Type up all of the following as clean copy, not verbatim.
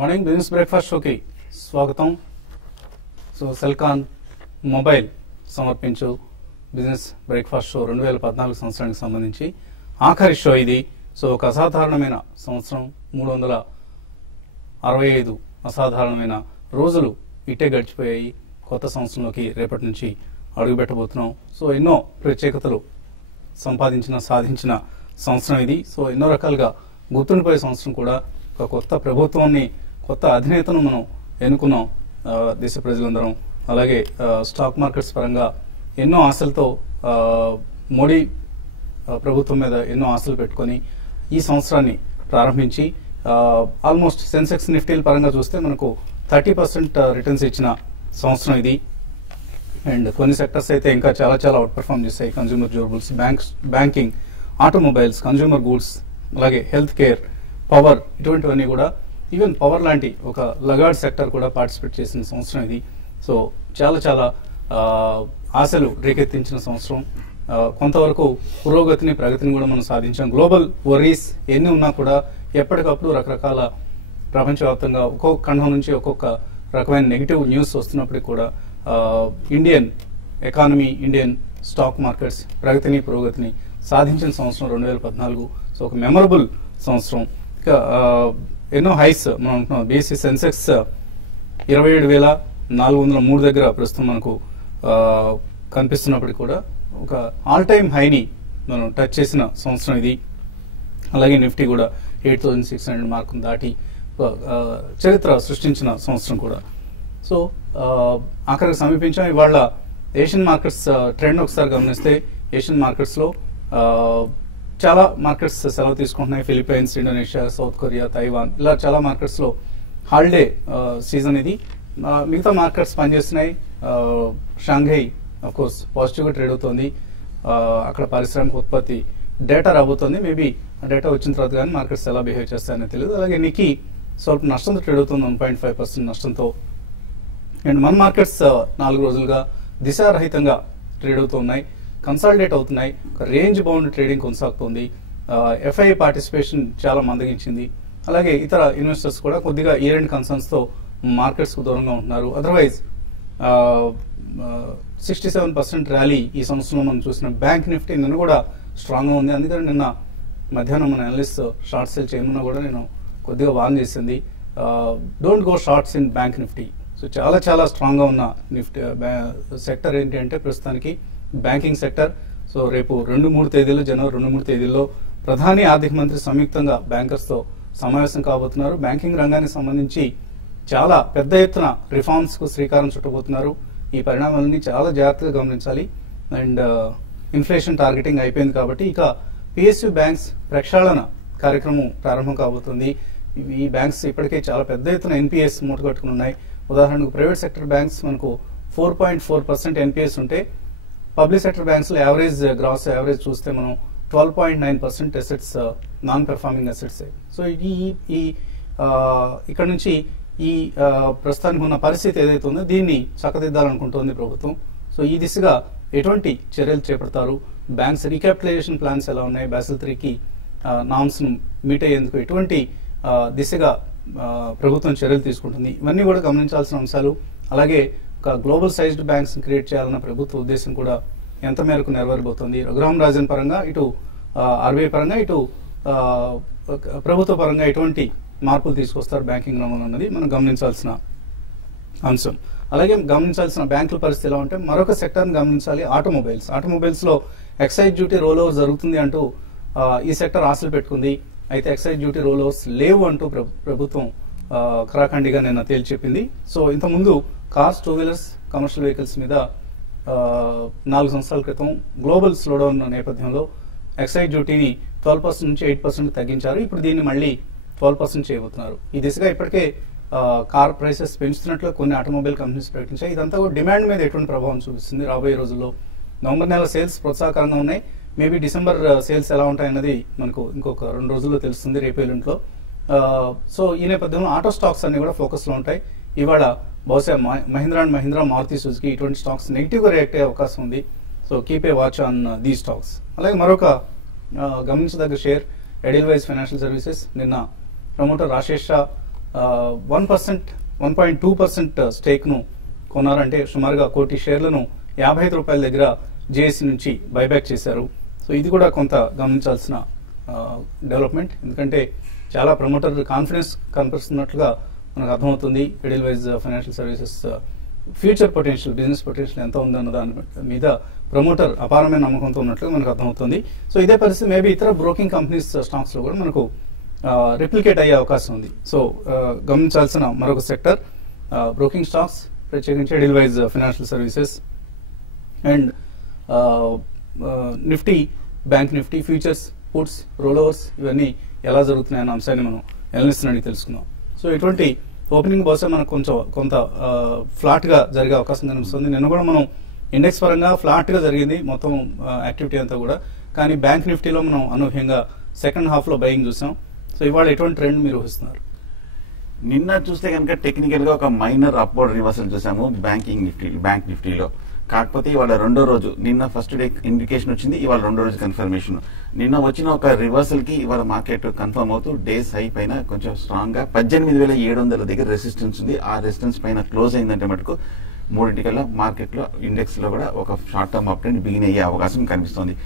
Morning business breakfast షోకి స్వాగతం. So Celkon mobile సమర్పించు బిజినెస్ బ్రేక్ఫాస్ట్ షో 2014 సంవత్సరానికి సంబంధించి ఆఖరి షో ఇది. సో ఒక అసాధారణమైన సంవత్సరం, 365 అసాధారణమైన రోజులు ఇట్టే గడిచిపోయాయి. కొత్త సంవత్సరంలోకి రేపటి నుంచి అడుగుపెట్టబోతున్నాం. సో ఎన్నో ప్రత్యేకతలు సాధించిన సంవత్సరం ఇది. సో ఎన్నో రకాలుగా గుర్తుండిపోయే సంవత్సరం కూడా. ఒక కొత్త ప్రభుత్వాన్ని, కొత్త అధినేతను మనం ఎన్నుకున్నాం దేశ ప్రజలందరం. అలాగే స్టాక్ మార్కెట్స్ పరంగా ఎన్నో ఆశలతో మోడీ ప్రభుత్వం మీద ఎన్నో ఆశలు పెట్టుకొని ఈ సంవత్సరాన్ని ప్రారంభించి ఆల్మోస్ట్ సెన్సెక్స్ నిఫ్టీల పరంగా చూస్తే మనకు 30% రిటర్న్స్ ఇచ్చిన సంవత్సరం ఇది. అండ్ కొన్ని సెక్టర్స్ అయితే ఇంకా చాలా అవుట్ పర్ఫార్మ్ చేశాయి. Consumer durables, banking, automobiles, consumer goods, అలాగే హెల్త్ కేర్, పవర్, ఇటువంటివన్నీ కూడా. ఈవెన్ పవర్ లాంటి ఒక లగార్డ్ సెక్టర్ కూడా పార్టిసిపేట్ చేసిన సంవత్సరం ఇది. సో చాలా ఆశలు రేకెత్తించిన సంవత్సరం. కొంతవరకు పురోగతిని, ప్రగతిని కూడా మనం సాధించాం. గ్లోబల్ వరీస్ ఎన్ని ఉన్నా కూడా ఎప్పటికప్పుడు రకరకాల ప్రపంచవ్యాప్తంగా ఒక్కొక్క ఖండం నుంచి ఒక్కొక్క రకమైన నెగిటివ్ న్యూస్ వస్తున్నప్పటికీ కూడా Indian economy, Indian stock markets ప్రగతిని, పురోగతిని సాధించిన సంవత్సరం 2014. సో ఒక మెమరబుల్ సంవత్సరం. ఇంకా ఎన్నో హైస్ మనం అంటున్నాం. బీఎస్సీ సెన్సెక్స్ 27,403 దగ్గర ప్రస్తుతం మనకు కనిపిస్తున్నప్పటికీ కూడా ఒక ఆల్ టైమ్ హైని మనం టచ్ చేసిన సంవత్సరం ఇది. అలాగే నిఫ్టీ కూడా 8,600 మార్కును దాటి చరిత్ర సృష్టించిన సంవత్సరం కూడా. సో ఆఖరికి సమీపించాం. ఇవాళ ఏషియన్ మార్కెట్స్ ట్రెండ్ ఒకసారి గమనిస్తే ఏషియన్ మార్కెట్స్ లో చాలా మార్కెట్స్ సెలవు తీసుకుంటున్నాయి. Philippines, Indonesia, south Korea, Taiwan, ఇలా చాలా మార్కెట్స్ లో హాలిడే సీజన్ ఇది. మిగతా మార్కెట్స్ పనిచేస్తున్నాయి. షాంఘై ఆఫ్ కోర్స్ పాజిటివ్ గా ట్రేడ్ అవుతుంది. అక్కడ పారిశ్రామిక ఉత్పత్తి డేటా రాబోతోంది. మేబీ ఆ డేటా వచ్చిన తర్వాత కానీ మార్కెట్స్ ఎలా బిహేవ్ చేస్తాయని తెలియదు. అలాగే నికీ స్వల్ప నష్టంతో ట్రేడ్ అవుతుంది, 1.5% నష్టంతో. అండ్ మన మార్కెట్స్ 4 రోజులుగా దిశారహితంగా ట్రేడ్ అవుతున్నాయి, కన్సాలిడేట్ అవుతున్నాయి. రేంజ్ బౌండ్ ట్రేడింగ్ కొనసాగుతోంది. ఎఫ్ఐ పార్టిసిపేషన్ చాలా మందగించింది. అలాగే ఇతర ఇన్వెస్టర్స్ కూడా కొద్దిగా ఇయర్ ఎండ్ కన్సర్న్స్ తో మార్కెట్స్ కు దూరంగా ఉంటున్నారు. అదర్వైజ్ 67% ర్యాలీ ఈ సంవత్సరంలో మనం చూసిన. బ్యాంక్ నిఫ్టీ నిన్న కూడా స్ట్రాంగ్ గా ఉంది. అందుకని నిన్న మధ్యాహ్నం మన అనలిస్ట్ షార్ట్ సేల్ చేయమన్నా కూడా నేను కొద్దిగా వార్న్ చేసింది. Don't go shorts in bank Nifty. So చాలా స్ట్రాంగ్ గా ఉన్న నిఫ్టీ సెక్టర్ ఏంటి అంటే ప్రస్తుతానికి బ్యాంకింగ్ సెక్టర్. సో రేపు 2-3 తేదీల్లో, జనవరి 2-3 తేదీల్లో ప్రధాని, ఆర్థిక మంత్రి సంయుక్తంగా బ్యాంకర్స్ తో సమావేశం కాబోతున్నారు. బ్యాంకింగ్ రంగానికి సంబంధించి చాలా పెద్ద ఎత్తున రిఫార్మ్స్ కు శ్రీకారం చుట్టబోతున్నారు. ఈ పరిణామాలని చాలా జాగ్రత్తగా గమనించాలి. అండ్ ఇన్ఫ్లేషన్ టార్గెటింగ్ అయిపోయింది కాబట్టి ఇక పిఎస్యు బ్యాంక్స్ ప్రక్షాళన కార్యక్రమం ప్రారంభం కాబోతుంది. ఈ బ్యాంక్స్ ఇప్పటికే చాలా పెద్ద ఎత్తున ఎన్పిఎస్ మూటగట్టుకుని ఉన్నాయి. ఉదాహరణకు ప్రైవేట్ సెక్టర్ బ్యాంక్స్ మనకు 4.4% ఎన్పిఎస్ ఉంటే, పబ్లిక్ సెక్టర్ బ్యాంక్స్ లో గ్రాస్ యావరేజ్ చూస్తే మనం 12.9% assets non performing assets. So ఇక్కడ నుంచి ఈ ప్రస్తుతానికి ఉన్న పరిస్థితి ఏదైతే ఉందో దీన్ని చక్కదిద్దాలనుకుంటోంది ప్రభుత్వం. సో ఈ దిశగా ఎటువంటి చర్యలు చేపడతారు, బ్యాంక్స్ రీక్యాపిటలైజేషన్ ప్లాన్స్ ఎలా ఉన్నాయి, బాసిల్ 3కి నామ్స్ ను మీట్ అయ్యేందుకు ఎటువంటి దిశగా ప్రభుత్వం చర్యలు తీసుకుంటుంది, ఇవన్నీ కూడా గమనించాల్సిన అంశాలు. అలాగే ఒక గ్లోబల్ సైజ్డ్ బ్యాంక్స్ క్రియేట్ చేయాలన్న ప్రభుత్వ ఉద్దేశం కూడా ఎంత మేరకు నెరవేరబోతోంది. రఘురామ్ రాజన్ పరంగా, ఇటు ఆర్బీఐ పరంగా, ఇటు ప్రభుత్వ పరంగా ఎటువంటి మార్పులు తీసుకొస్తారు బ్యాంకింగ్ రంగంలో అన్నది మనం గమనించాల్సిన అంశం. అలాగే గమనించాల్సిన బ్యాంకుల పరిస్థితి ఎలా ఉంటే మరొక సెక్టర్ని గమనించాలి. ఆటోమొబైల్స్ లో ఎక్సైజ్ డ్యూటీ రోల్ ఓవర్ జరుగుతుంది అంటూ ఈ సెక్టర్ ఆశలు పెట్టుకుంది. అయితే ఎక్సైజ్ డ్యూటీ రోల్ ఓవర్స్ లేవు అంటూ ప్రభుత్వం ఖరాఖండిగా నిన్న తేల్చెప్పింది. సో ఇంతకుముందు కార్స్, 2 వీలర్స్, కమర్షియల్ వెహికల్స్ మీద 4 సంవత్సరాల క్రితం గ్లోబల్ స్లోడౌన్ నేపథ్యంలో ఎక్సైజ్ డ్యూటీని 12% నుంచి 8% తగ్గించారు. ఇప్పుడు దీన్ని మళ్ళీ 12% చేయబోతున్నారు. ఈ దిశగా ఇప్పటికే కార్ ప్రైసెస్ పెంచుతున్నట్లు కొన్ని ఆటోమొబైల్ కంపెనీస్ ప్రకటించాయి. ఇదంతా కూడా డిమాండ్ మీద ఎటువంటి ప్రభావం చూపిస్తుంది రాబోయే రోజుల్లో. నవంబర్ నెల సేల్స్ ప్రోత్సాహకరంగా ఉన్నాయి. మేబీ డిసెంబర్ సేల్స్ ఎలా ఉంటాయన్నది మనకు ఇంకొక 2 రోజుల్లో తెలుస్తుంది, రేపు ఎల్లుండిలో. సో ఈ నేపథ్యంలో ఆటో స్టాక్స్ అన్ని కూడా ఫోకస్ లో ఉంటాయి. ఇవాళ బహుశా మహీంద్రా అండ్ మహీంద్రా, మారుతి సుజుకి ఇటువంటి స్టాక్స్ నెగిటివ్ గా రియాక్ట్ అయ్యే అవకాశం ఉంది. So keep a watch on దీ స్టాక్స్. అలాగే మరొక గమనించదగ్గ షేర్ ఎడిల్వైజ్ ఫైనాన్షియల్ సర్వీసెస్. నిన్న ప్రమోటర్ రాజేష్ షా 1.2% స్టేక్ ను కొన్నారంటే సుమారుగా 1 కోటి షేర్లను 55 రూపాయల దగ్గర జేఏసీ నుంచి బైబ్యాక్ చేశారు. సో ఇది కూడా కొంత గమనించాల్సిన డెవలప్మెంట్, ఎందుకంటే చాలా ప్రమోటర్ కాన్ఫిడెన్స్ కనిపిస్తున్నట్లుగా మనకు అర్థమవుతుంది. Edelweiss financial services future potential, business potential ఎంత ఉందన్న దాని మీద ప్రమోటర్ అపారమైన నమ్మకంతో ఉన్నట్లుగా మనకు అర్థమవుతుంది. సో ఇదే పరిస్థితి మేబీ ఇతర బ్రోకింగ్ కంపెనీస్ స్టాక్స్ లో కూడా మనకు రిప్లికేట్ అయ్యే అవకాశం ఉంది. సో గమనించాల్సిన మరొక సెక్టర్ బ్రోకింగ్ స్టాక్స్, ప్రత్యేకించి Edelweiss financial services and Nifty, bank Nifty, futures, puts, rollovers ఇవన్నీ ఎలా జరుగుతున్నాయన్న అంశాన్ని మనం ఎనలిస్ట్ అడిగి తెలుసుకుందాం. సో ఇటువంటి ఓపెనింగ్ బహుశా మనకు కొంత ఫ్లాట్ గా జరిగే అవకాశం కనిపిస్తుంది. నిన్న కూడా మనం ఇండెక్స్ పరంగా ఫ్లాట్ గా జరిగింది మొత్తం యాక్టివిటీ అంతా కూడా, కానీ బ్యాంక్ నిఫ్టీలో మనం అనూహ్యంగా సెకండ్ హాఫ్ లో బయింగ్ చూసాం. సో ఇవాళ ఎటువంటి ట్రెండ్ మీరు ఊహిస్తున్నారు? నిన్న చూస్తే కనుక టెక్నికల్ గా ఒక మైనర్ అప్వర్డ్ రివర్సల్ చూసాము బ్యాంక్ నిఫ్టీలో. కాకపోతే ఇవాళ రెండో రోజు, నిన్న ఫస్ట్ డే ఇండికేషన్ వచ్చింది, ఇవాళ రెండో రోజు కన్ఫర్మేషన్. నిన్న వచ్చిన ఒక రివర్సల్ కి ఇవాళ మార్కెట్ కన్ఫర్మ్ అవుతూ డేస్ హై పైన కొంచెం స్ట్రాంగ్ గా 18,700 దగ్గర రెసిస్టెన్స్ ఉంది. ఆ రెసిస్టెన్స్ పైన క్లోజ్ అయిందంటే మటుకు 3:00 మార్కెట్ లో ఇండెక్స్ లో కూడా ఒక short term up trend begin అయ్యే అవకాశం కనిపిస్తుంది.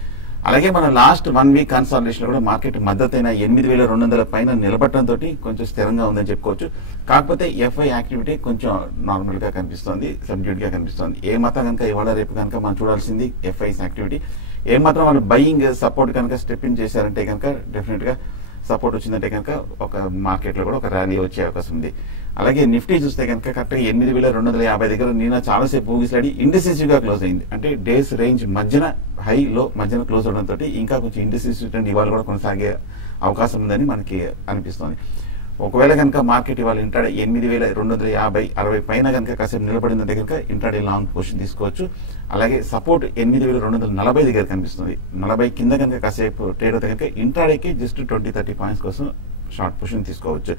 అలాగే మన లాస్ట్ 1 వీక్ కన్సాలిడేషన్ లో కూడా మార్కెట్ మద్దతు అయిన 8,200 పైన నిలబడటంతో కొంచెం స్థిరంగా ఉందని చెప్పుకోవచ్చు. కాకపోతే ఎఫ్ఐ యాక్టివిటీ కొంచెం నార్మల్ గా కనిపిస్తుంది, సబ్డ్యూడ్ గా కనిపిస్తుంది. ఏ మాత్రం కనుక ఇవాళ రేపు కనుక మనం చూడాల్సింది ఎఫ్ఐస్ యాక్టివిటీ. ఏ మాత్రం వాళ్ళు బయింగ్ సపోర్ట్ కనుక స్టెప్ ఇన్ చేశారంటే కనుక డెఫినెట్ గా సపోర్ట్ వచ్చిందంటే కనుక ఒక మార్కెట్ లో కూడా ఒక ర్యాలీ వచ్చే అవకాశం ఉంది. అలాగే నిఫ్టీ చూస్తే కనుక కరెక్ట్ గా 8,250 దగ్గర నిన్న చాలాసేపు ఊగిసలాడి ఇండిసిసివ్ గా క్లోజ్ అయింది. అంటే డేస్ రేంజ్ మధ్యన హై లో మధ్యన క్లోజ్ అవడంతో ఇంకా కొంచెం ఇండిసిసివ్ ట్రెండ్ ఇవాళ కూడా కొనసాగే అవకాశం ఉందని మనకి అనిపిస్తుంది. ఒకవేళ కనుక మార్కెట్ ఇవాళ ఇంట్రాడే 8,250-60 పైన కనుక కాసేపు నిలబడిందంటే కనుక ఇంట్రాడే లాంగ్ పొజిషన్ తీసుకోవచ్చు. అలాగే సపోర్ట్ 8,240 దగ్గర కనిపిస్తుంది. 40 కింద కనుక కాసేపు ట్రేడ్ అవుతే కనుక ఇంట్రాడేకి జస్ట్ 20-30 పాయింట్స్ కోసం షార్ట్ పొజిషన్ తీసుకోవచ్చు.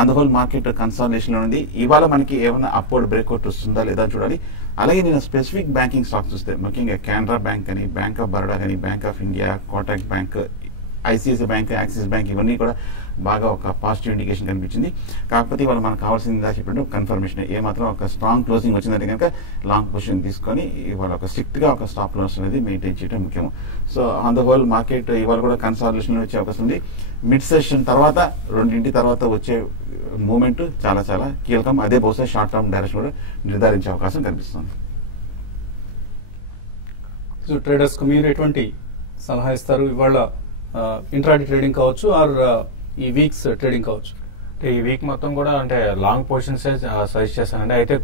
అందువల్ల మార్కెట్ కన్సాలిడేషన్ లో ఉంది. ఇవాళ మనకి ఏమైనా అప్వర్డ్ బ్రేక్అవుట్ వస్తుందా లేదా చూడాలి. అలాగే నేను స్పెసిఫిక్ బ్యాంకింగ్ స్టాక్స్ చూస్తే ముఖ్యంగా కెనరా బ్యాంక్ అని, బ్యాంక్ ఆఫ్ బరోడా కానీ, bank of India, Kotak bank, ICICI bank, axis bank ఇవన్నీ కూడా బాగా ఒక పాజిటివ్ ఇండికేషన్ కనిపించింది. కాకపోతే ఇవాళ మనకు కావాల్సింది చెప్పినట్టు కన్ఫర్మేషన్. ఏమాత్రం ఒక స్ట్రాంగ్ క్లోజింగ్ వచ్చిందంటే కనుక లాంగ్ పొజిషన్ తీసుకొని ఇవాళ ఒక స్ట్రిక్ట్ గా ఒక స్టాప్ లాస్ అనేది మెయింటైన్ చేయడం ముఖ్యం. So on the whole market ఇవాళ కూడా కన్సాలిడేషన్ వచ్చే అవకాశం ఉంది. మిడ్ సెషన్ తర్వాత 2 తర్వాత వచ్చే మూవ్మెంట్ చాలా చాలా కీలకం. అదే బహుశా షార్ట్ టర్మ్ డైరెక్షన్ కూడా నిర్ధారించే అవకాశం కనిపిస్తుంది. సో ట్రేడర్స్ కు మీరు ఎటువంటి సలహా ఇస్తారు? ఇవాళ ఇంట్రాడే ట్రేడింగ్ కావచ్చు ఆర్ ఈ వీక్స్ ట్రేడింగ్ కావచ్చు? ఈ వీక్ మొత్తం కూడా అంటే లాంగ్ పొజిషన్స్ సజెస్ట్ చేస్తానండి. అయితే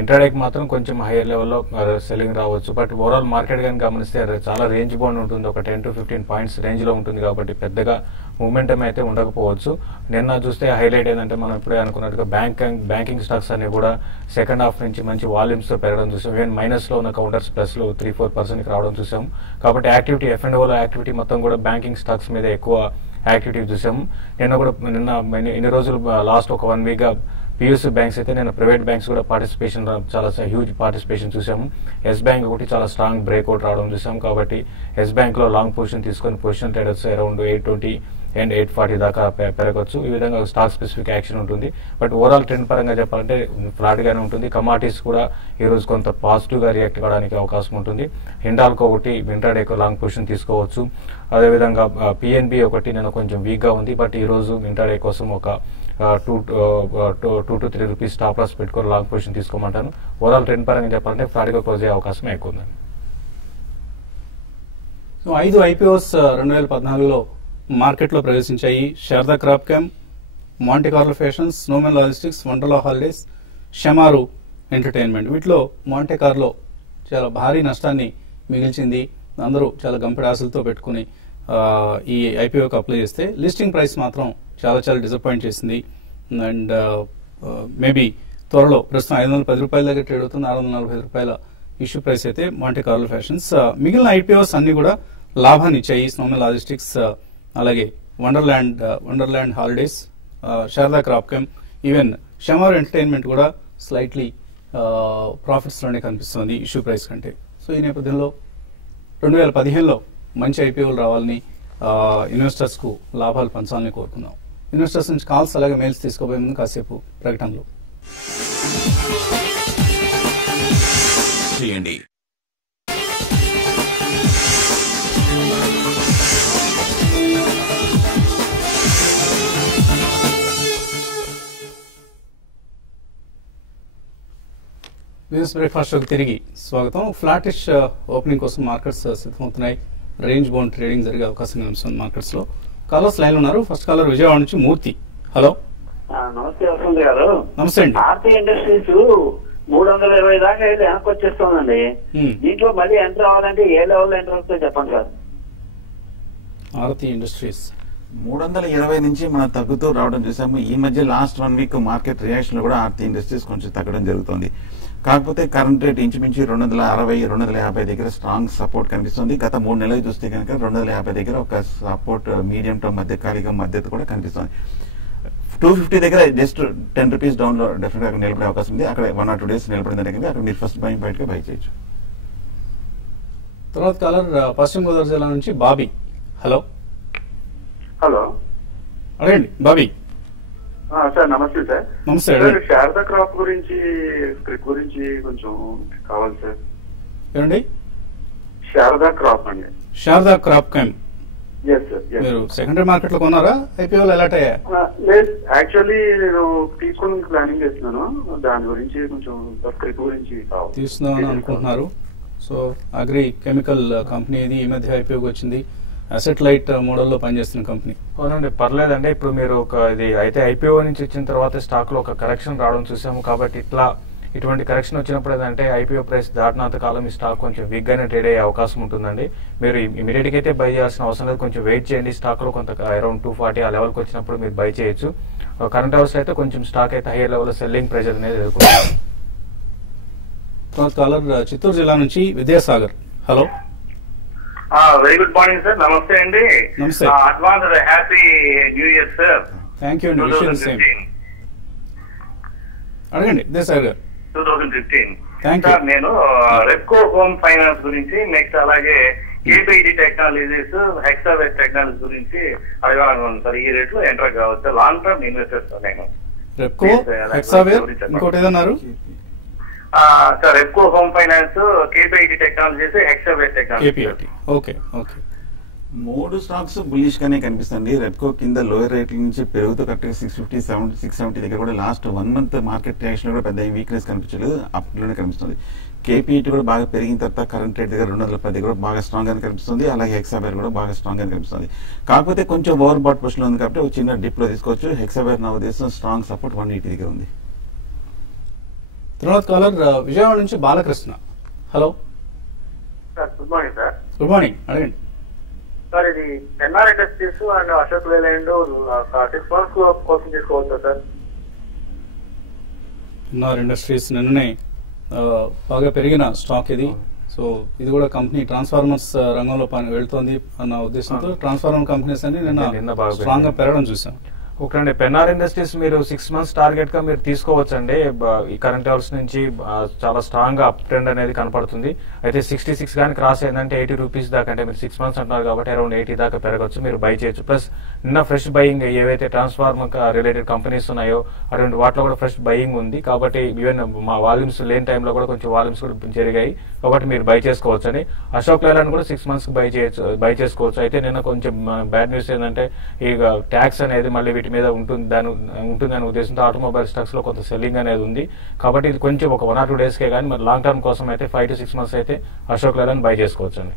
ఇంట్రాడేకి మాత్రం కొంచెం హైయర్ లెవెల్లో సెల్లింగ్ రావచ్చు. బట్ ఓవరాల్ మార్కెట్ కానీ గమనిస్తే చాలా రేంజ్ బౌండ్ ఉంటుంది, ఒక 10-15 పాయింట్స్ రేంజ్ లో ఉంటుంది. కాబట్టి పెద్దగా మూమెంటం అయితే ఉండకపోవచ్చు. నిన్న చూస్తే హైలైట్ ఏంటంటే మనం ఇప్పుడే అనుకున్నట్టుగా బ్యాంకింగ్ స్టాక్స్ అన్ని కూడా సెకండ్ హాఫ్ నుంచి మంచి వాల్యూమ్స్ తో పెరగడం చూసాం. ఈవెన్ మైనస్ లో ఉన్న కౌంటర్స్ ప్లస్ లో 3-4% రావడం చూసాం. కాబట్టి యాక్టివిటీ F&O యాక్టివిటీ మొత్తం కూడా బ్యాంకింగ్ స్టాక్స్ మీద ఎక్కువ యాక్టివిటీ చూసాము. నిన్న ఇన్ని రోజులు లాస్ట్ ఒక 1 వీక్ గా పిఎస్యూ బ్యాంక్స్ అయితే నేను ప్రైవేట్ బ్యాంక్స్ కూడా పార్టిసిపేషన్ చాలా హ్యూజ్ పార్టిసిపేషన్ చూసాము. ఎస్ బ్యాంక్ ఒకటి చాలా స్ట్రాంగ్ బ్రేక్అవుట్ రావడం చూసాం. కాబట్టి ఎస్ బ్యాంక్ లో లాంగ్ పొజిషన్ తీసుకొని పొజిషన్ ట్రేడర్స్ అరౌండ్ 820 and 840 దాకా పెరగచ్చు. ఈ విధంగా స్టాక్ స్పెసిఫిక్ యాక్షన్ ఉంటుంది. బట్ ఓవరాల్ ట్రెండ్ పరంగా చెప్పాలంటే ఫ్లాట్ గానే ఉంటుంది. కమాడిటీస్ కూడా ఈ రోజు కొంత పాజిటివ్ గా రియాక్ట్ కావడానికి అవకాశం ఉంటుంది. హిండాల్కో ఒకటి ఇంట్రాడేకి లాంగ్ పొజిషన్ తీసుకోవచ్చు. అదేవిధంగా పిఎన్బి ఒకటి నేను కొంచెం వీక్ గా ఉంది. బట్ ఈ రోజు ఇంట్రాడే కోసం ఒక 2 to 3 రూపీస్ స్టాప్ లాస్ పెట్టుకొని లాంగ్ పొజిషన్ తీసుకోమంటాను. ఓవరాల్ ట్రెండ్ పరంగా చెప్పాలంటే ఫ్లాట్ గా క్లోజ్ అయ్యే అవకాశం ఎక్కువ ఉందండి. సో 5 IPOs 2014లో మార్కెట్ లో ప్రవేశించాయి. Sharda Cropchem, Monte Carlo fashions, Snowman logistics, Wonderla holidays, Shemaroo entertainment. వీటిలో మాంటే కార్లో చాలా భారీ నష్టాన్ని మిగిల్చింది. అందరూ చాలా గంపెడ ఆశలతో పెట్టుకుని ఈ ఐపీఓకి అప్లై చేస్తే లిస్టింగ్ ప్రైస్ మాత్రం చాలా చాలా డిసప్పాయింట్ చేసింది. అండ్ మేబీ త్వరలో ప్రస్తుతం 510 రూపాయల దగ్గర ట్రేడ్ అవుతుంది. 645 రూపాయల ఇష్యూ ప్రైస్ అయితే మాంటే కార్లో ఫ్యాషన్స్. మిగిలిన ఐపీఓస్ అన్ని కూడా లాభాన్ని ఇచ్చాయి. స్నోమెన్ లాజిస్టిక్స్, అలాగే Wonderland holidays, Sharda Cropchem, even Shemaroo entertainment కూడా స్లైట్లీ ప్రాఫిట్స్ లోనే కనిపిస్తుంది ఇష్యూ ప్రైస్ కంటే. సో ఈ నేపథ్యంలో 2015లో మంచి ఐపీఓలు రావాలని, ఇన్వెస్టర్స్ కు లాభాలు పంచాలని కోరుకుందాం. ఇన్వెస్టర్స్ నుంచి కాల్స్ అలాగే మెయిల్స్ తీసుకోబోయే ముందు కాసేపు ప్రకటనలు చేయండి. బిజినెస్ బ్రేక్ఫాస్ట్ షోకి తిరిగి స్వాగతం. ఫ్లాటిష్ ఓపెనింగ్ కోసం మార్కెట్స్ సిద్ధమవుతున్నాయి. రేంజ్ బౌండ్ ట్రేడింగ్ జరిగే అవకాశం కనిపిస్తుంది మార్కెట్స్ లో. కాలర్స్ లైన్ ఉన్నారు. ఫస్ట్ కాలర్ విజయవాడ నుంచి మూర్తి. హలో. నమస్తే వసంత్ గారు. నమస్తే అండి. ఆర్తి ఇండస్ట్రీస్ 320 దాకా అయితే వెనక్కి వచ్చేస్తుందండి. దీంట్లో మళ్ళీ ఎంటర్ అవ్వాలంటే ఏ లెవెల్ ఎంటర్ అవుతుందో చెప్పండి సార్. ఆర్తి ఇండస్ట్రీస్ 320 నుంచి మనం తగ్గుతూ రావడం చూసాము. ఈ మధ్య లాస్ట్ 1 వీక్ మార్కెట్ రియాక్షన్ లో కూడా ఆర్తి ఇండస్ట్రీస్ కొంచెం తగ్గడం జరుగుతుంది. కాకపోతే కరెంట్ రేట్ ఇంచుమించు 260, 250 దగ్గర స్ట్రాంగ్ సపోర్ట్ కనిపిస్తుంది. గత 3 నెలలు చూస్తే కనుక 250 దగ్గర ఒక సపోర్ట్ మీడియం టర్మ్ మధ్యకాలిక మద్దతు కూడా కనిపిస్తుంది. 250 దగ్గర జస్ట్ 10 రూపీస్ డౌన్ లో డెఫినెట్ గా నిలబడే అవకాశం ఉంది. అక్కడ 1 or 2 days నిలబడిందంటే కనుక అక్కడ మీరు ఫస్ట్ బయటగా బై చేయొచ్చు. తర్వాత కాలర్ పశ్చిమ గోదావరి జిల్లా నుంచి బాబీ. హలో. హలో అడగండి బాబీ. సార్ నమస్తే సార్. నమస్తే. శారదా క్రాప్ గురించి స్క్రిప్ట్ గురించి కొంచెం కావాలి సార్. ఏమండి? శారదా క్రాప్ అండి. Sharda Cropchem yes sir. మీరు సెకండరీ మార్కెట్ లో కొన్నారా? ఐపీఓలో ఎలాట్ అయ్యా? లేదు, యాక్చువల్లీ నేను తీసుకోవడానికి ప్లానింగ్ చేస్తున్నాను. దాని గురించి కొంచెం స్క్రిప్ట్ గురించి కావాలి. తీసుకుందామని అనుకుంటున్నారు. సో అగ్రి కెమికల్ కంపెనీ ఇది ఈ మధ్య ఐపీఓకి వచ్చింది. అసెట్ లైట్ మోడల్లో పనిచేస్తున్న కంపెనీ. అవునండి, పర్లేదండి. ఇప్పుడు మీరు ఇది అయితే ఐపీఓ నుంచి వచ్చిన తర్వాత స్టాక్ లో ఒక కరెక్షన్ రావడం చూసాము. కాబట్టి ఇటువంటి కరెక్షన్ వచ్చినప్పుడు ఏంటంటే ఐపీఓ ప్రైస్ దాటినంత కాలం ఈ స్టాక్ కొంచెం వీక్ గానే ట్రేడ్ అయ్యే అవకాశం ఉంటుందండి. మీరు ఇమీడియట్ గా అయితే బై చేయాల్సిన అవసరం లేదు. కొంచెం వెయిట్ చేయండి. స్టాక్ లో కొంత అరౌండ్ 240 ఆ లెవెల్ కి వచ్చినప్పుడు మీరు బై చేయొచ్చు. కరెంట్ అవర్స్ అయితే కొంచెం స్టాక్ అయితే హైయర్ లెవెల్ సెల్లింగ్ ప్రెషర్ అనేది ఎదుర్కొంటుంది. తర్వాత కాలర్ చిత్తూరు జిల్లా నుంచి Vidyasagar. Hello. Very good morning sir. నమస్తే అండి. నమస్తే. Advance happy new year sir. Thank you అండి. 2015 అడగండి విద్యాసాగర్ గారు. 2015 సార్. నేను రెప్కో హోమ్ ఫైనాన్స్ గురించి, నెక్స్ట్ అలాగే కేపీఐడి టెక్నాలజీస్, హెక్సావేర్ టెక్నాలజీ గురించి అడగాలనుకున్నాను సార్. ఈ రేట్ లో ఎంటర్ కావచ్చు. లాంగ్ టర్మ్ ఇన్వెస్టర్ సార్ నేను. రెప్కో, హెక్సావేర్, ఇంకోటి ఏదన్నారు sir? Repco home finance, KPIT technologies, Hexaware technology. Okay okay. 3 stocks bullish గానే కనిపిస్తుంది. రెప్కో కింద లోయర్ రేట్ల నుంచి పెరుగుతూ కరెక్ట్గా 650, 670 దగ్గర కూడా లాస్ట్ 1 month మార్కెట్ రియాక్షన్ లో కూడా పెద్ద వీక్నెస్ కనిపించలేదు. అప్లోనే కనిపిస్తుంది. కేపీఈటీ కూడా బాగా పెరిగిన తర్వాత కరెంట్ రేట్ దగ్గర 210 కూడా బాగా స్ట్రాంగ్ గానే కనిపిస్తుంది. అలాగే హెక్సావేర్ కూడా బాగా స్ట్రాంగ్ గానే కనిపిస్తుంది. కాకపోతే కొంచెం ఓవర్ బాట్ పొజిషన్ ఉంది కాబట్టి ఒక చిన్న డిప్ లో తీసుకోవచ్చు. హెక్సావేర్ నా ఉద్దేశం స్ట్రాంగ్ సపోర్ట్ 180 దగ్గర ఉంది. తర్వాత కాలర్ విజయవాడ నుంచి Balakrishna. Hello sir good morning sir. Good morning. అడగండి సార్. ఇది NR industries and Ashok Leyland 6 months కోసం తీసుకోవచ్చా సార్? ఎన్ఆర్ ఇండస్ట్రీస్ నిన్ననే బాగా పెరిగిన స్టాక్ ఇది. సో ఇది కూడా కంపెనీ ట్రాన్స్ఫార్మర్స్ రంగంలో వెళ్తోంది అన్న ఉద్దేశంతో ట్రాన్స్ఫార్మర్ కంపెనీస్ అని నిన్న స్ట్రాంగ్ గా పెరగడం చూసాం. ఓకే. పెన్నార్ ఇండస్ట్రీస్ మీరు 6 months టార్గెట్ గా మీరు తీసుకోవచ్చండి. ఈ కరెంట్ లెవెల్స్ నుంచి చాలా స్ట్రాంగ్ గా అప్ ట్రెండ్ అనేది కనపడుతుంది. అయితే 66 కానీ క్రాస్ అయిందంటే 80 రూపీస్ దాకా, అంటే మీరు 6 months అంటున్నారు కాబట్టి అరౌండ్ 80 దాకా పెరగచ్చు. మీరు బై చేయొచ్చు. ప్లస్ నిన్న ఫ్రెష్ బయింగ్ ఏవైతే ట్రాన్స్ఫార్మర్ రిలేటెడ్ కంపెనీస్ ఉన్నాయో అటువంటి వాటిలో కూడా ఫ్రెష్ బయింగ్ ఉంది. కాబట్టి ఈవెన్ మా వాల్యూమ్స్ లేని టైంలో కూడా కొంచెం వాల్యూమ్స్ కూడా జరిగాయి. కాబట్టి మీరు బై చేసుకోవచ్చు అని. అశోక్ లేలాండ్ కూడా 6 months బై చేసుకోవచ్చు. అయితే నిన్న కొంచెం బ్యాడ్ న్యూస్ ఏంటంటే ఈ ట్యాక్స్ అనేది మళ్ళీ వీటి మీద ఉంటుందనే ఉద్దేశంతో ఆటోమొబైల్ స్టాక్స్ లో కొంత సెల్లింగ్ అనేది ఉంది. కాబట్టి ఇది కొంచెం ఒక 1 or 2 days కే కానీ మరి లాంగ్ టర్మ్ కోసం అయితే 5 to 6 months అయితే అశోక్ లేలాండ్ బై చేసుకోవచ్చు అండి.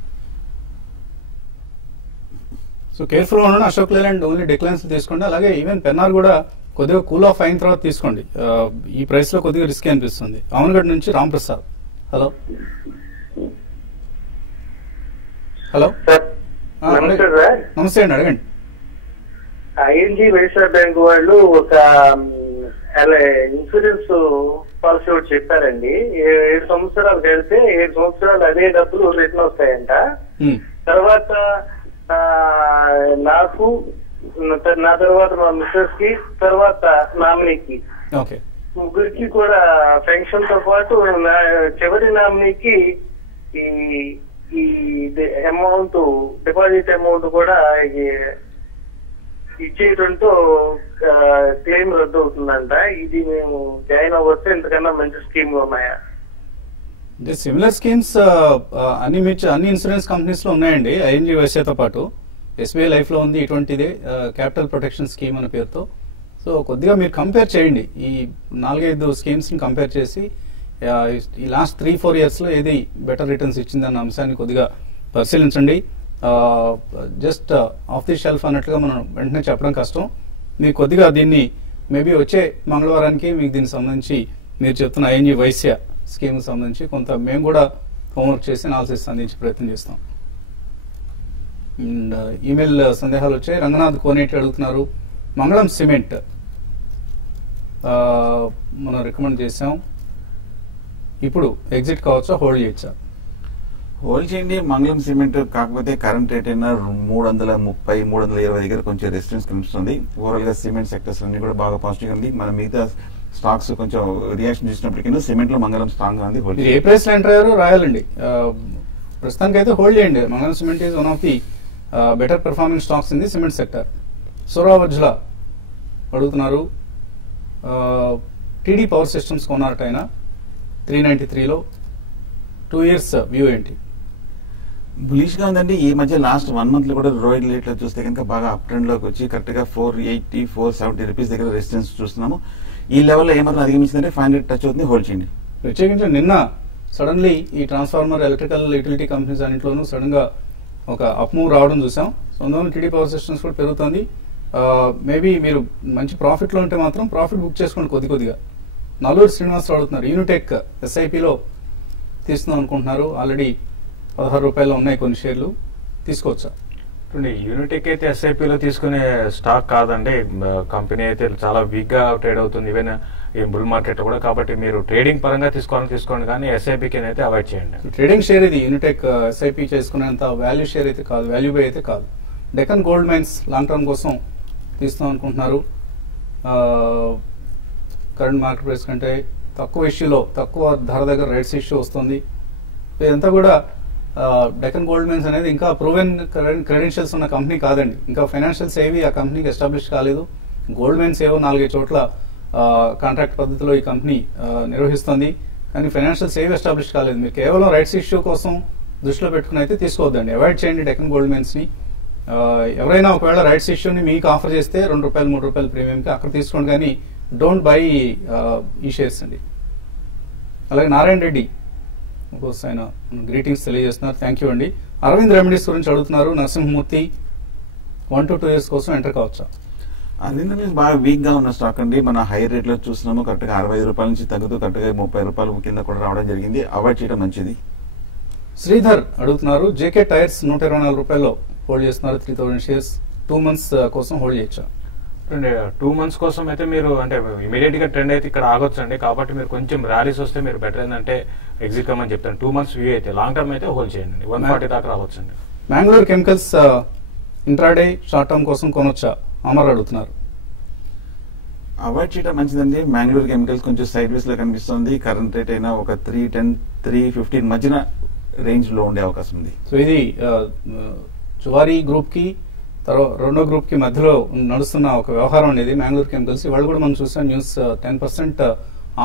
సో కేర్ఫుల్ గా ఉండండి. అశోక్ లేలాండ్ ఓన్లీ డిక్లైన్స్ తీసుకోండి. అలాగే ఈవెన్ పెన్నార్ కూడా కొద్దిగా కూల్ ఆఫ్ అయిన తర్వాత తీసుకోండి. ఈ ప్రైస్ లో కొద్దిగా రిస్క్ అనిపిస్తుంది. అమన్గఢ్ నుంచి రామ్ ప్రసాద్. హలో. హలో. నమస్తే అండి. అడగండి. ఐఎన్జీ వైశ్య బ్యాంక్ వాళ్ళు ఒక ఇన్సూరెన్స్ పాలసీ ఒకటి చెప్పారండి. 7 సంవత్సరాలు కడితే 7 సంవత్సరాలు అదే డబ్బులు రిటర్న్ వస్తాయంట. తర్వాత నాకు, నా తర్వాత మా మిస్సెస్ కి, తర్వాత నామినీకి, ముగ్గురికి కూడా పెన్షన్ తో పాటు చివరి నామినీకి ఈ అమౌంట్, డిపాజిట్ అమౌంట్ కూడా ఇచ్చేయడంతో క్లెయిమ్ రద్దు అవుతుందంట. ఇది మేము జాయిన్ అవ్వస్తే ఇంతకన్నా మంచి స్కీమ్ ఉన్నాయా? సిమిలర్ స్కీమ్స్ అన్ని ఇన్సూరెన్స్ కంపెనీస్ లో ఉన్నాయండి. ఐఎన్జీ వైశ్యతో పాటు ఎస్బీఐ లైఫ్ లో ఉంది ఇటువంటిదే క్యాపిటల్ ప్రొటెక్షన్ స్కీమ్ అనే పేరుతో. సో కొద్దిగా మీరు కంపేర్ చేయండి, ఈ 4-5 స్కీమ్స్ ని కంపేర్ చేసి ఈ లాస్ట్ 3-4 ఇయర్స్ లో ఏది బెటర్ రిటర్న్స్ ఇచ్చిందన్న అంశాన్ని కొద్దిగా పరిశీలించండి. జస్ట్ ఆఫ్ ది షెల్ఫ్ అన్నట్లుగా మనం వెంటనే చెప్పడం కష్టం. మీరు కొద్దిగా దీన్ని మేబీ వచ్చే మంగళవారానికి మీకు దీనికి సంబంధించి మీరు చెప్తున్న ఐఎన్జీ వైశ్య స్కీమ్ సంబంధించి కొంత మేము కూడా హోంవర్క్ చేసి అనాలిసిస్ అందించే ప్రయత్నం చేస్తాం. అండ్ ఈమెయిల్ సందేహాలు వచ్చాయి. రంగనాథ్ కోనేటి అడుగుతున్నారు, మంగళం సిమెంట్ మనం రికమెండ్ చేసాం, ఇప్పుడు ఎగ్జిట్ కావచ్చా, హోల్డ్ చేయొచ్చా? హోల్డ్ చేయండి మంగళం సిమెంట్. కాకపోతే కరెంట్ రేట్ అయినా 330-320 దగ్గర కొంచెం రెసిస్టెన్స్ కనిపిస్తుంది. ఓవరాల్ గా సిమెంట్ సెక్టర్స్ అన్ని కూడా బాగా పాజిటివ్ ఉంది. మన మిగతా స్టాక్స్ కొంచెం రియాక్షన్ చేసినప్పటికీ సిమెంట్ లో మంగళం స్ట్రాంగ్ గా ఉంది. ఏ ప్రైస్ లో ఎంటర్ అయ్యారో రాయాలండి. ప్రస్తుతానికి అయితే హోల్డ్ చేయండి. Mangalam cement is one of the better performing stocks in the cement sector. Suravajjala అడుగుతున్నారు, టీడీ పవర్ సిస్టమ్స్ కొన్నారట ఆయన 393లో, 2 years వ్యూ ఏంటి? బులిష్ గా ఉందండి. ఈ మధ్య లాస్ట్ 1 month లో కూడా రోయిడ్ రేట్ లో చూస్తే కనుక బాగా అప్ ట్రెండ్ లోకి వచ్చి కరెక్ట్ గా 480-470 రూపీస్ దగ్గర రెసిస్టెన్స్ చూస్తున్నాము. ఈ లెవెల్లో ఏమాత్రం అధిగమించిందంటే 500 టచ్ అవుతుంది, హోల్డ్ చేయండి. ప్రత్యేకించి నిన్న సడన్లీ ఈ ట్రాన్స్ఫార్మర్, ఎలక్ట్రికల్, యూటిలిటీ కంపెనీస్ అన్నింటిలోనూ సడన్ గా ఒక అప్ మూవ్ రావడం చూసాం. సో అందువల్ల టీడీ పవర్ సిస్టమ్స్ కూడా పెరుగుతుంది. మేబీ మీరు మంచి ప్రాఫిట్ లో ఉంటే మాత్రం ప్రాఫిట్ బుక్ చేసుకోండి కొద్దిగా. నల్లూరు శ్రీనివాసరావు అడుగుతున్నారు, యూనిటెక్ ఎస్ఐపిలో తీసుకుందాం అనుకుంటున్నారు, ఆల్రెడీ 16 రూపాయలు ఉన్నాయి కొన్ని షేర్లు, తీసుకోవచ్చా? యూనిటెక్ అయితే ఎస్ఐపిలో తీసుకునే స్టాక్ కాదండి. కంపెనీ అయితే చాలా వీక్ గా ట్రేడ్ అవుతుంది ఈవెన్ ఈ బుల్ మార్కెట్ కూడా. కాబట్టి మీరు ట్రేడింగ్ పరంగా తీసుకోండి, కానీ ఎస్ఐపికి అయితే అవాయిడ్ చేయండి. ట్రేడింగ్ షేర్ ఇది యూనిటెక్ ఎస్ఐపి చేసుకునేంత వాల్యూ షేర్ అయితే కాదు, వాల్యూ బై అయితే కాదు. డెక్కన్ గోల్డ్ మైన్స్ లాంగ్ టర్మ్ కోసం తీస్తాం అనుకుంటున్నారు. కరెంట్ మార్కెట్ ప్రైస్ కంటే తక్కువ ఇష్యూలో, తక్కువ ధర దగ్గర రైట్స్ ఇష్యూ వస్తుంది. ఇదంతా కూడా డెక్కన్ గోల్డ్ మైన్స్ అనేది ఇంకా ప్రూవెన్ క్రెడెన్షియల్స్ ఉన్న కంపెనీ కాదండి. ఇంకా ఫైనాన్షియల్స్ ఏవి ఆ కంపెనీకి ఎస్టాబ్లిష్ కాలేదు. గోల్డ్ మైన్స్ ఏవో 4-5 చోట్ల కాంట్రాక్ట్ పద్ధతిలో ఈ కంపెనీ నిర్వహిస్తుంది, కానీ ఫైనాన్షియల్స్ ఏవి ఎస్టాబ్లిష్ కాలేదు. మీరు కేవలం రైట్స్ ఇష్యూ కోసం దృష్టిలో పెట్టుకుని అయితే తీసుకోవద్దండి, అవాయిడ్ చేయండి డెక్కన్ గోల్డ్ మైన్స్ ని. ఎవరైనా ఒకవేళ రైట్స్ ఇష్యూని మీకు ఆఫర్ చేస్తే ₹2-3 ప్రీమియంకి అక్కడ తీసుకోండి, కానీ డోంట్ బై ఈ షేర్స్ అండి. అలాగే నారాయణ రెడ్డి ఆయన గ్రీటింగ్స్ తెలియజేస్తున్నారు, థ్యాంక్ యూ అండి. అరవింద్ రెమెడీస్ గురించి అడుగుతున్నారు, నరసింహమూర్తి 1 to 2 years కోసం ఎంటర్ కావచ్చా? అరవింద్ రెమెడీస్ బాగా వీక్ గా ఉన్న స్టాక్ అండి. మన హై రేట్ లో చూస్తున్నాము, కరెక్ట్ గా 65 రూపాయల నుంచి తగ్గుతూ కరెక్ట్ గా 30 రూపాయల కింద కూడా రావడం జరిగింది, అవాయిడ్ చేయడం మంచిది. శ్రీధర్ అడుగుతున్నారు, జేకే టైర్స్ 124 రూపాయల్లో హోల్డ్ చేస్తున్నారు, 3000 షేర్స్, 2 months కోసం హోల్డ్ చేయొచ్చా? 2 months కోసం అయితే మీరు అంటే ఇమీడియట్ గా ట్రెండ్ అయితే ఇక్కడ ఆగొచ్చు అండి. కాబట్టి మీరు కొంచెం ర్యాలీస్ వస్తే మీరు బెటర్ ఏంటంటే ఎగ్జిట్ కమని చెప్తాను. 2 months వ్యూ అయితే, లాంగ్ టర్మ్ అయితే హోల్డ్ చేయండి, 140 దాకా రావచ్చు అండి. Mangalore chemicals intraday short term కోసం కొనొచ్చా? అమర్ అడుగుతున్నారు. అవాయిడ్ చేయడం మంచిదండి. మ్యాంగ్లూర్ కెమికల్స్ కొంచెం సైడ్ వేస్ లో కనిపిస్తుంది. కరెంట్ రేట్ అయినా ఒక 310-315 మధ్యన రేంజ్ లో ఉండే అవకాశం ఉంది. సో ఇది జువారీ గ్రూప్ కి రెండో గ్రూప్ కి మధ్యలో నడుస్తున్న ఒక వ్యవహారం అనేది మ్యాంగ్లూర్ కెమికల్స్. ఇవాళ కూడా మనం చూసాం న్యూస్, 10%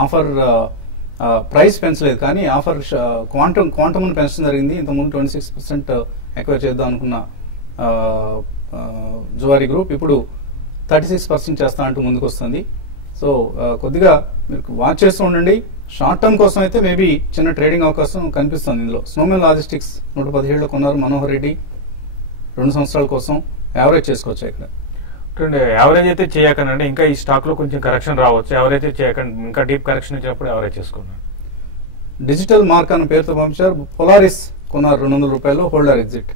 ఆఫర్, ప్రైస్ పెంచలేదు కానీ ఆఫర్ క్వాంటమ్ పెంచడం జరిగింది. ఇంతకుముందు 26% ఎక్వైర్ చేద్దాం అనుకున్న జువారీ గ్రూప్ ఇప్పుడు 36% చేస్తా అంటూ ముందుకు వస్తుంది. సో కొద్దిగా మీరు వాచ్ చేస్తూ ఉండండి. షార్ట్ టర్మ్ కోసం అయితే మేబీ చిన్న ట్రేడింగ్ అవకాశం కనిపిస్తుంది ఇందులో. స్నోమెన్ లాజిస్టిక్స్ 117లో కొన్నారు మనోహర్ రెడ్డి, 2 సంవత్సరాల కోసం యావరేజ్ చేసుకోవచ్చు. ఇక్కడ యావరేజ్ అయితే చేయకండి, ఇంకా ఈ స్టాక్ లో కొంచెం కరెక్షన్ రావచ్చు. యావరేజ్ అయితే చేయకండి, ఇంకా డీప్ కరెక్షన్ వచ్చినప్పుడు యావరేజ్ చేసుకున్నాను. డిజిటల్ మార్క్ అన్న పేరుతో పంపించారు, పొలారిస్ కొన్నారు 200 రూపాయలు, హోల్డర్ ఎగ్జిట్.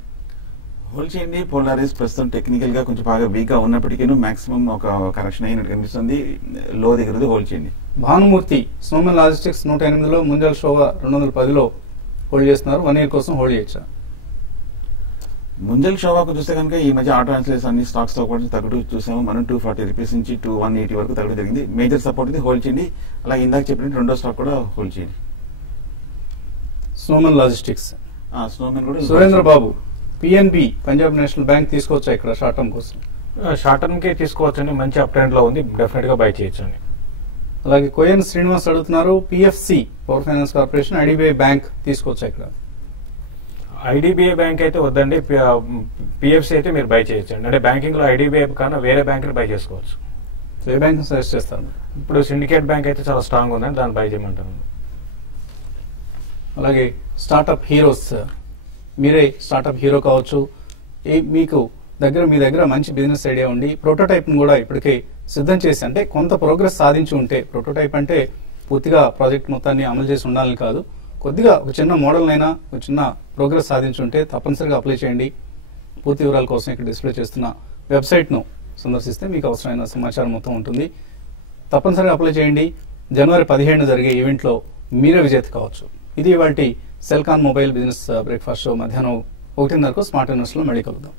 హోల్డ్ చేయండి. పోలారిస్ ప్రస్తుతం టెక్నికల్ గా కొంచెం బాగా వీక్ గా ఉన్నప్పటికీ మాక్సిమం ఒక కరెక్షన్ అయినట్టు కనిపిస్తుంది, లో దగ్గర హోల్డ్ చేయండి. భానుమూర్తి స్నోమెన్ లాజిస్టిక్స్ 108లో, ముంజల్ షోవా 210లో హోల్డ్ చేస్తున్నారు, 1 year కోసం హోల్డ్ చేయొచ్చా? ముంజల్ షోవాకు చూస్తే కనుక ఈ మధ్య ఆటో ఇన్సూరెన్స్ అన్ని స్టాక్స్ తో కూడా తగ్గడం చూసాము. మనం 240 రూపీస్ నుంచి 180 వరకు తగ్గడం జరిగింది. మేజర్ సపోర్ట్ ఇది, హోల్డ్ చేయండి. అలాగే ఇందాక చెప్పినట్టు రెండో స్టాక్ కూడా హోల్డ్ చేయండి. స్నోమెన్ లాజిస్టిక్స్, స్నోమెన్ కూడా. సురేంద్ర బాబు పిఎన్బి పంజాబ్ నేషనల్ బ్యాంక్ తీసుకోవచ్చా ఇక్కడ షార్ట్ టర్మ్ కోసం? షార్ట్ టర్మ్ కి తీసుకోవచ్చండి, మంచి అప్ ట్రెండ్ లో ఉంది, డెఫినెట్ గా బై చేయొచ్చండి. అలాగే కోయన్ శ్రీనివాస్ అడుగుతున్నారు, PFC power finance corporation IDBI bank తీసుకోవచ్చా ఇక్కడ? ఐడిబిఐ బ్యాంక్ అయితే వద్దండి, పిఎఫ్సి అయితే మీరు బై చేయొచ్చండి. అంటే బ్యాంకింగ్ లో ఐడిబిఐ కన్నా వేరే బ్యాంక్ బై చేసుకోవచ్చు. ఏ బ్యాంక్ సజెస్ట్ చేస్తారు? ఇప్పుడు సిండికేట్ బ్యాంక్ అయితే చాలా స్ట్రాంగ్ ఉందండి, దాన్ని బై చేయమంటారు. అలాగే స్టార్ట్అప్ హీరోస్, మీరే స్టార్ట్అప్ హీరో కావచ్చు, మీకు మీ దగ్గర మంచి బిజినెస్ ఐడియా ఉండి ప్రోటోటైప్ ను కూడా ఇప్పటికే సిద్ధం చేసి, అంటే కొంత ప్రోగ్రెస్ సాధించి ఉంటే, ప్రోటోటైప్ అంటే పూర్తిగా ప్రాజెక్ట్ మొత్తాన్ని అమలు చేసి ఉండాలని కాదు, కొద్దిగా ఒక చిన్న మోడల్ అయినా ఒక చిన్న ప్రోగ్రెస్ సాధించి ఉంటే తప్పనిసరిగా అప్లై చేయండి. పూర్తి వివరాల కోసం ఇక్కడ డిస్ప్లే చేస్తున్న వెబ్సైట్ ను సందర్శిస్తే మీకు అవసరమైన సమాచారం మొత్తం ఉంటుంది. తప్పనిసరిగా అప్లై చేయండి. జనవరి 17 జరిగే ఈవెంట్ లో మీరే విజేత కావచ్చు. ఇది ఇవాల్టి Celkon mobile business breakfast show. మధ్యాహ్నం 1:30 స్మార్ట్ న్యూస్ లో మళ్ళీ కలుద్దాం.